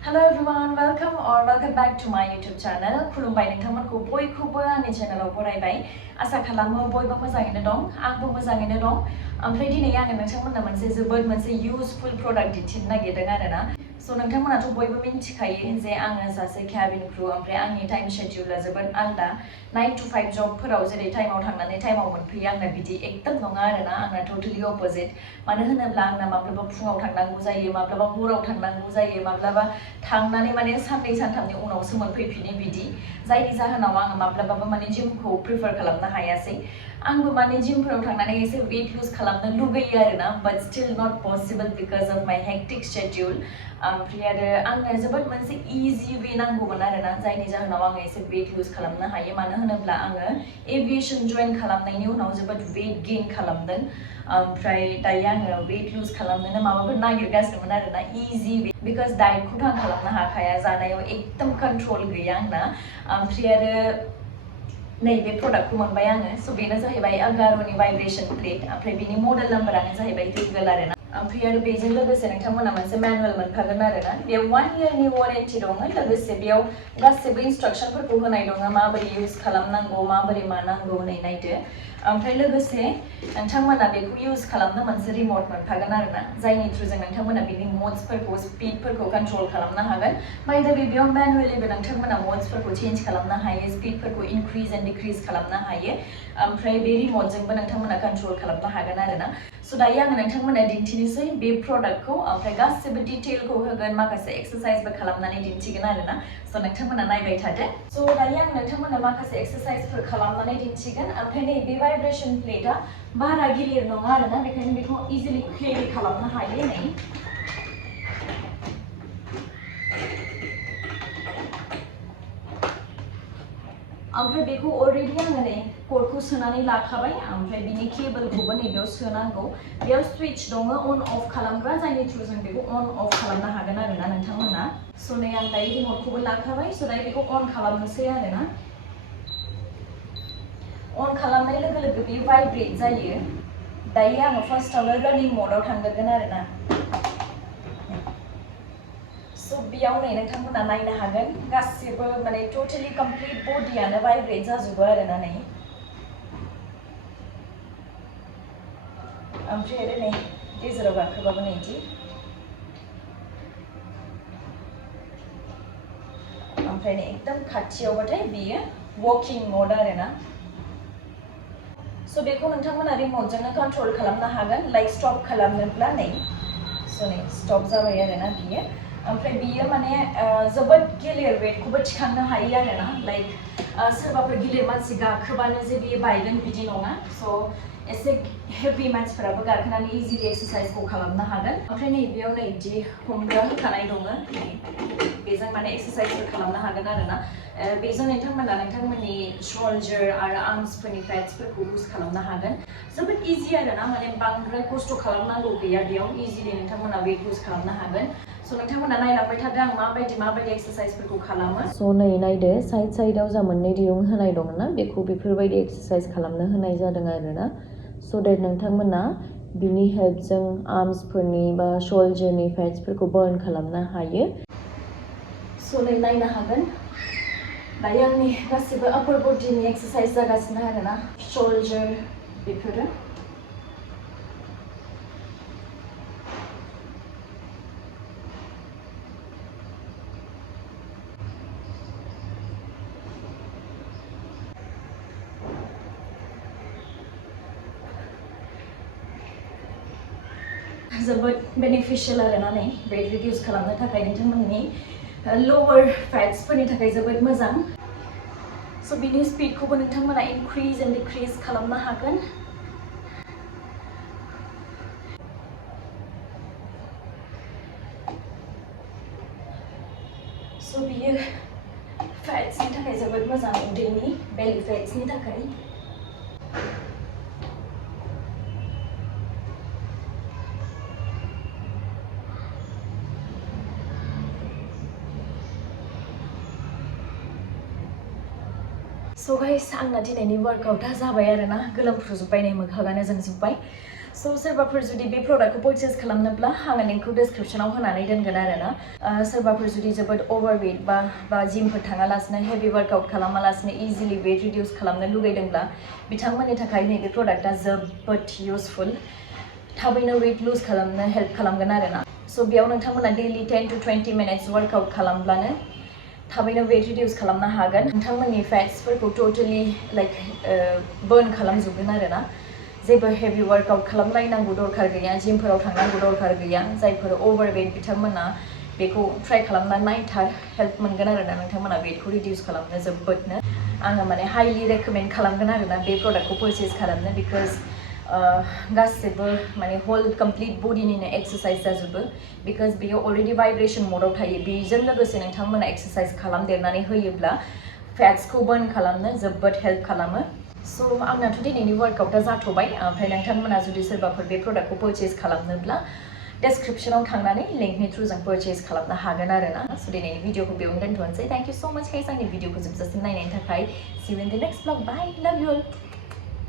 Hello everyone, welcome back to my YouTube channel. खुलुमबाय नोंथांमोनखौ बयखौबो आंनि चेनेलाव बरायबाय। आसा खालामो बयबो मोजाङैनो दं, आंबो मोजाङैनो दं। ओमफ्राय दिनै आङो नोंथांमोननो मोनसे यूजफुल प्रडाक्ट दिन्थिनो नागिरदों आरोना। सो नोंथांमोनाथ' बयबो मिन्थिखायो जे आङो सासे केबिन क्रू ओमफ्राय आंनि टाइम शेड्यूला जोबोद आलदा 9 to 5 जबफोराव जेरै टाइमाव थांनानै टाइमाव मोनफैयो आंना बिदि एकदम नङा आरोना आंना टोटली अपोजिट मानो होनोब्ला आंना माब्लाबा फुङाव थांनांगौ जायो माब्लाबा हराव थांनांगौ जायो माब्लाबा थांनानै माने साननै सानथामनि उनावसो मोनफैफिनो बिदि जायनि जाहोनाव आङो माब्लाबाबो माने जिमखौ प्रिफार खालामनो हायासै आंबो माने जिमफोराव थांनानै एसे वेट लुज खालामनो लुगैयो आरोना but still not possible because of my hectic schedule ओमफ्राय आरो आंनो जोबोद मोनसे इजि वे नांगौमोन आरोना जायनि जाहोनाव आङो एसे वेट लुज खालामनो हायो मानो होनोब्ला आङो एभिएशन जइन खालामनायनि उनाव जोबोद वेट गेइन खालामदों ओमफ्राय दायो आङो वेट लुज खालामनोनो माबाफोर नागिरगासिनोमोन आरोना इजि वे बिकज डाइटखौथ' आं खालामनो हाखाया जानायाव एकदम कन्ट्रल गैया आंना ओमफ्राय आरो नैबे प्रडाक्टखौ मोनबाय आङो स' बेनो जाहैबाय अगार'नि भाइब्रेशन प्लेट ओमफ्राय बिनि मडेल नाम्बारानो जाहैबाय रिगल आरोना ओमफ्राय आरो बेजों लोगोसे नोंथांमोना मोनसे मेनुअल मोनखागोन आरोना बेयाव 1 इयारनि वारेन्टि दङ लोगोसे बेयाव गासैबो इन्सट्राक्सनफोरखौ होनाय दङ माबोरै इउज खालामनांगौ माबोरै मानांगौ नै नायदो ओमफ्राय लोगोसे नोंथांमोना बेखौ इउज खालामनो मोनसे रिमट मोनखागोन आरोना जायनि थ्रुजों नोंथांमोना बिनि मोड्सफोरखौ स्पिडफोरखौ कन्ट्रल खालामनो हागोन बाय द वे बेयाव मेनुअलिबो नोंथांमोना मोड्सफोरखौ चेन्ज खालामनो हायो स्पिडफोरखौ इनक्रिज एन्ड डिक्रिज खालामनो हायो ओमफ्राय बे रिमटजोंबो नोंथांमोना कन्ट्रल खालामनो हागोन आरोना स' दायो आङो नोंथांमोना दिन्थिनोसै बे प्रडाक्टखौ ओमफ्राय गासिबो डिटेलखौ होगोन माखासे एक्सारसाइजबो खालामनानै दिन्थिगोन आरोना स' नोंथांमोना नायबाय थादो स' दायो आं नोंथांमोना माखासे एक्सारसाइजफोर खालामनानै दिन्थिगोन ओमफ्राय नै बे भाइब्रेशन प्लेटआ बारा गिलिर नङा आरोना बेखायनो बेखौ इजिलि केरि खालामनो हायो नै ओमफ्राय बेखौ अलरेडि आङो नै कर्डखौ सोनानै लाखाबाय ओमफ्राय बिनि केबोलखौबो नैबेयाव सोनांगौ बेयाव सुइच दङ अन अफ खालामग्रा जायनि थ्रुजों बेखौ अन अफ खालामनो हागोन आरोना नोंथांमोना स' नै आं दायो रिमटखौबो लाखाबाय स' दायो बेखौ अन खालामनोसै आरोना अन खालामनाय लोगो लोगो बेयो भाइब्रेट जायो दायो आङो फार्स्टआवनो रानिं मडआव थांगोरगोन आरोना स' बेयाव नै नोंथांमोना नायनो हागोन गासिबो माने टटेलि कमप्लिट बडियानो भाइब्रेट जाजोबो आरोना नै ओमफ्राय आरो नै गेजेराव गाखोबाबो नै इदि ओमफ्राय नै एकदम खाथियावबाथाय बेयो वकिं मड आरोना स' बेखौ नोंथांमोना रिमटजोंनो कन्ट्रल खालामनो हागोन लाइक स्टप खालामनोब्ला नै स' नै स्टप जाबाय आरोना बियो ओमफ्राय बियो माने जोबोद गिलिर वेटखौबो थिखांनो हायो आरोना लाइक सोरबाफोर गिलिर मानसि गाखोबानो जे बियो बायगोन बिदि नङा स' एसे हेभि मानसिफोराबो गाखोनानै इजिलि एक्सारसाइजखौ खालामनो हागोन ओमफ्राय नै बेयाव नै बिदि हमग्रा होखानाय दङ बेजों माने एक्सारसाइजफोर खालामनो हागोन आरोना बेजों नोंथांमोना नोंथांमोननि शोल्डार आरो आर्म्सफोरनि फेट्सफोरखौ लुज खालामनो हागोन जोबोद इजि आरोना माने बांद्राय खस्थ' खालामनांगौ गैया बेयाव इजिलि नोंथांमोना वेट लुज खालामनो हागोन स' नोंथांमोना नायलांबाय थादो आं माबायदि एक्सारसाइजफोरखौ खालामो स' नै नायदो साइडआव जा मोननै दिरुं होनाय दंना बेखौ बेफोरबायदि एक्सारसाइज खालामनो होनाय जादों आरोना स' देट नोंथांमोना बिनि हेल्पजों आर्म्सफोरनि बा शोल्डारनि फेट्सफोरखौ बार्न खालामनो हायो स' नै नायनो हागोन दायो आंनि गासिबो आपार बडिनि एक्सारसाइज जागासिनो आरोना शोल्डार बेफोरो जोबोद बेनिफिशियल आरोना नै वेट रिडिउस खालामनो थाखाय नोंथांमोननि लोअर फेट्सफोरनि थाखाय जोबोद मोजां स' बिनि स्पिडखौबो नोंथांमोना इनक्रिज एन्ड डिक्रिज खालामनो हागोन स' बियो फेट्सनि थाखाय जोबोद मोजां उदैनि बेलि फेट्सनि थाखाय स' गाइस आंना दिनैनि वार्कआउटआ जाबाय आरोना गोलोमफ्रुजोब्बाय नै मोखाङानो जोंजोब्बाय So सोरबाफोर जुदि बे प्रडाक्टखौ परचेज खालामनोब्ला आङो लिंकखौ डिसक्रिप्शनाव होनानै दोनगोन आरोना सोरबाफोर जुदि जोबोद अभारवेट बा जिमफोर थाङालासिनो हेभि वर्कआउट खालामालासिनो इजिलि वेट रिडिउस खालामनो लुगैदोंब्ला बिथांमोननि थाखाय नैबे प्रडाक्टआ जोबोद इउजफुल थाबैनो वेट लुज खालामनो हेल्प खालामगोन आरोना सो बेयाव नोंथांमोना डेलि 10 to 20 मिनिट्स वर्कआउट खालामब्लानो थाबैनो वेट रिडिउस खालामनो हागोन नोंथांमोननि फेट्सफोरखौ टोटली लाइक बार्न खालामजोबगोन आरोना जेबो हेभि वर्कआउट खालामलायनांगौ दरकार गैया जिमफोराव थांनांगौ दरकार गैया जायफोर अभारवेट बिथांमोना बेखौ ट्राइ खालामना नायथार हेल्प मोनगोन आरोना नोंथांमोना वेटखौ रिडिउस खालामनो जोबोदनो आङो माने हाइलि रेकमेन्ड खालामगोन आरोना बे प्रडाक्टखौ परचेज खालामनो बिकज गासिबो माने होल कमप्लिट बडिनिनो एक्सारसाइज जाजोबो बिकज बेयो अलरेडि भाइब्रेसन मोडआव थायो बेजों लोगोसे नोंथांमोना एक्सारसाइज खालामदेरनानै होयोब्ला फेट्सखौ बार्न खालामनो जोबोद हेल्प खालामो सो आंनाथ' दिनैनि वर्कआउटआ जाथ'बाय ओमफ्राय नोंथांमोना जुदि सोरबाफोर बे प्रडाक्टखौ परचेज खालामनोब्ला डिसक्रिप्शनाव थांनानै लिंकनि थ्रुजों परचेज खालामनो हागोन आरोना सो दिनैनि भिडिअखौ बेयावनो दोनथ'नोसै थेंक इउ सो माच गाइस आंनि भिडिअखौ जोबजासिम नायनायनि थाखाय C you in the next blog बाय लाभ यू ऑल